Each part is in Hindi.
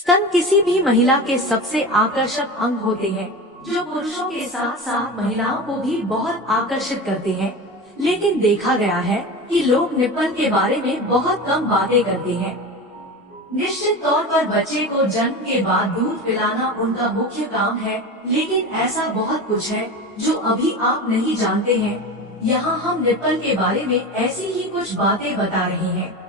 स्तन किसी भी महिला के सबसे आकर्षक अंग होते हैं, जो पुरुषों के साथ साथ महिलाओं को भी बहुत आकर्षित करते हैं। लेकिन देखा गया है कि लोग निप्पल के बारे में बहुत कम बातें करते हैं। निश्चित तौर पर बच्चे को जन्म के बाद दूध पिलाना उनका मुख्य काम है, लेकिन ऐसा बहुत कुछ है जो अभी आप नहीं जानते हैं। यहाँ हम निप्पल के बारे में ऐसी ही कुछ बातें बता रहे हैं।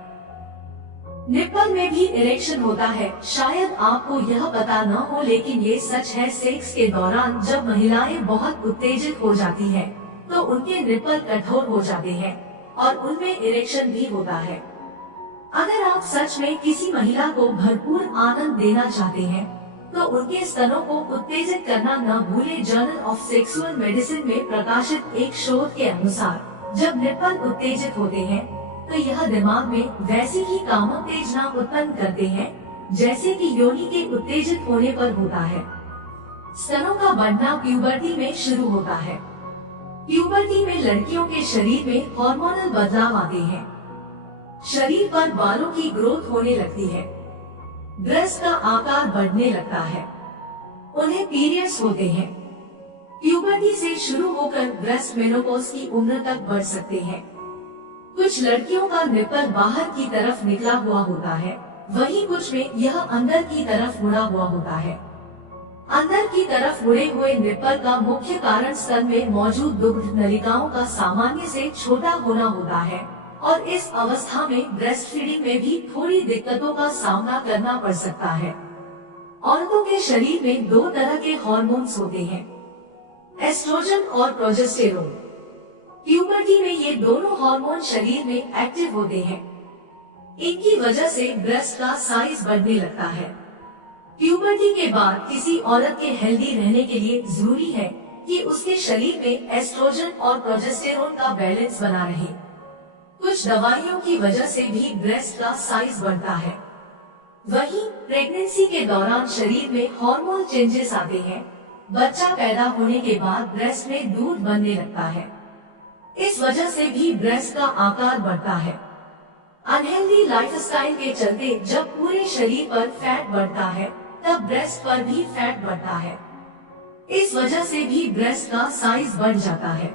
निप्पल में भी इरेक्शन होता है। शायद आपको यह पता न हो, लेकिन ये सच है। सेक्स के दौरान जब महिलाएं बहुत उत्तेजित हो जाती हैं, तो उनके निप्पल कठोर हो जाते हैं और उनमें इरेक्शन भी होता है। अगर आप सच में किसी महिला को भरपूर आनंद देना चाहते हैं, तो उनके स्तनों को उत्तेजित करना न भूलें। जर्नल ऑफ सेक्सुअल मेडिसिन में प्रकाशित एक शोध के अनुसार, जब निप्पल उत्तेजित होते हैं, तो यह दिमाग में वैसी ही कामोत्तेजना उत्पन्न करते हैं जैसे कि योनि के उत्तेजित होने पर होता है। स्तनों का बढ़ना प्यूबर्टी में शुरू होता है। प्यूबर्टी में लड़कियों के शरीर में हार्मोनल बदलाव आते हैं। शरीर पर बालों की ग्रोथ होने लगती है। ब्रेस्ट का आकार बढ़ने लगता है। उन्हें पीरियड्स होते हैं। प्यूबर्टी से शुरू होकर ब्रेस्ट मेनोपॉज की उम्र तक बढ़ सकते हैं। कुछ लड़कियों का निप्पल बाहर की तरफ निकला हुआ होता है, वहीं कुछ में यह अंदर की तरफ मुड़ा हुआ होता है। अंदर की तरफ मुड़े हुए निप्पल का मुख्य कारण स्तन में मौजूद दुग्ध नलिकाओं का सामान्य से छोटा होना होता है, और इस अवस्था में ब्रेस्ट फीडिंग में भी थोड़ी दिक्कतों का सामना करना पड़ सकता है। औरतों के शरीर में दो तरह के हार्मोन्स होते हैं, एस्ट्रोजन और प्रोजेस्टेरोन। प्यूबर्टी में ये दोनों हार्मोन शरीर में एक्टिव होते हैं। इनकी वजह से ब्रेस्ट का साइज बढ़ने लगता है। प्यूबर्टी के बाद किसी औरत के हेल्दी रहने के लिए जरूरी है कि उसके शरीर में एस्ट्रोजन और प्रोजेस्टेरोन का बैलेंस बना रहे। कुछ दवाइयों की वजह से भी ब्रेस्ट का साइज बढ़ता है। वहीं प्रेगनेंसी के दौरान शरीर में हार्मोन चेंजेस आते हैं। बच्चा पैदा होने के बाद ब्रेस्ट में दूध बनने लगता है। इस वजह से भी ब्रेस्ट का आकार बढ़ता है। अनहेल्दी लाइफस्टाइल के चलते जब पूरे शरीर पर फैट बढ़ता है, तब ब्रेस्ट पर भी फैट बढ़ता है। इस वजह से भी ब्रेस्ट का साइज बढ़ जाता है।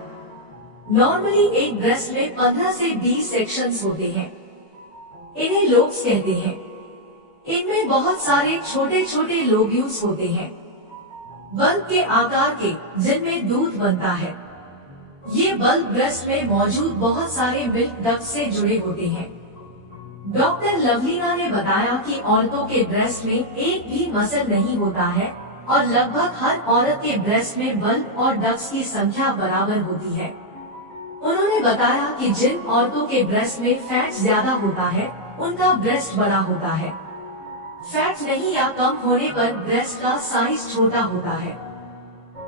नॉर्मली एक ब्रेस्ट में 15 से 20 सेक्शंस होते हैं। इन्हें लोब्स कहते हैं। इनमें बहुत सारे छोटे छोटे लोब्यूल्स होते हैं, बल्ब के आकार के, जिनमें दूध बनता है। ये बल्ब ब्रेस्ट में मौजूद बहुत सारे मिल्क डक्ट से जुड़े होते हैं। डॉक्टर लवलीना ने बताया कि औरतों के ब्रेस्ट में एक भी मसल नहीं होता है और लगभग हर औरत के ब्रेस्ट में बल्ब और डक्ट्स की संख्या बराबर होती है। उन्होंने बताया कि जिन औरतों के ब्रेस्ट में फैट ज्यादा होता है, उनका ब्रेस्ट बड़ा होता है। फैट नहीं या कम होने पर ब्रेस्ट का साइज छोटा होता है।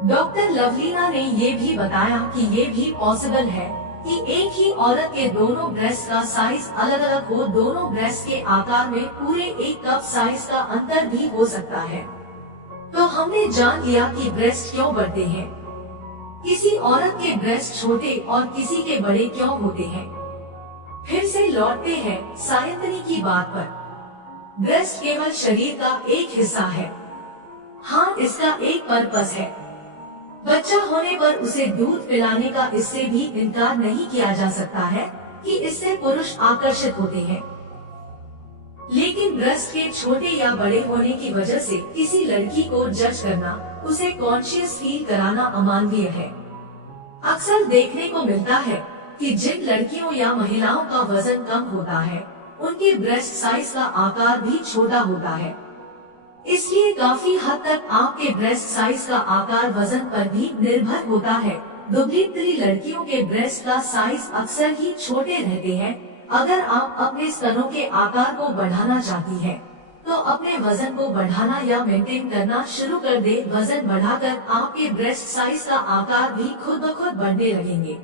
डॉक्टर लवलीना ने ये भी बताया कि ये भी पॉसिबल है कि एक ही औरत के दोनों ब्रेस्ट का साइज अलग अलग हो। दोनों ब्रेस्ट के आकार में पूरे एक कप साइज का अंतर भी हो सकता है। तो हमने जान लिया कि ब्रेस्ट क्यों बढ़ते हैं। किसी औरत के ब्रेस्ट छोटे और किसी के बड़े क्यों होते हैं। फिर से लौटते हैं साइंटिफिक की बात पर। ब्रेस्ट केवल शरीर का एक हिस्सा है। हाँ, इसका एक पर्पस है। बच्चा होने पर उसे दूध पिलाने का इससे भी इनकार नहीं किया जा सकता है कि इससे पुरुष आकर्षित होते हैं। लेकिन ब्रेस्ट के छोटे या बड़े होने की वजह से किसी लड़की को जज करना, उसे कॉन्शियस फील कराना अमानवीय है। अक्सर देखने को मिलता है कि जिन लड़कियों या महिलाओं का वजन कम होता है, उनके ब्रेस्ट साइज का आकार भी छोटा होता है। इसलिए काफी हद तक आपके ब्रेस्ट साइज का आकार वजन पर भी निर्भर होता है। दुबली लड़कियों के ब्रेस्ट का साइज अक्सर ही छोटे रहते हैं। अगर आप अपने स्तनों के आकार को बढ़ाना चाहती हैं, तो अपने वजन को बढ़ाना या मेंटेन करना शुरू कर दे। वजन बढ़ाकर आपके ब्रेस्ट साइज का आकार भी खुद ब खुद बढ़ने लगेंगे।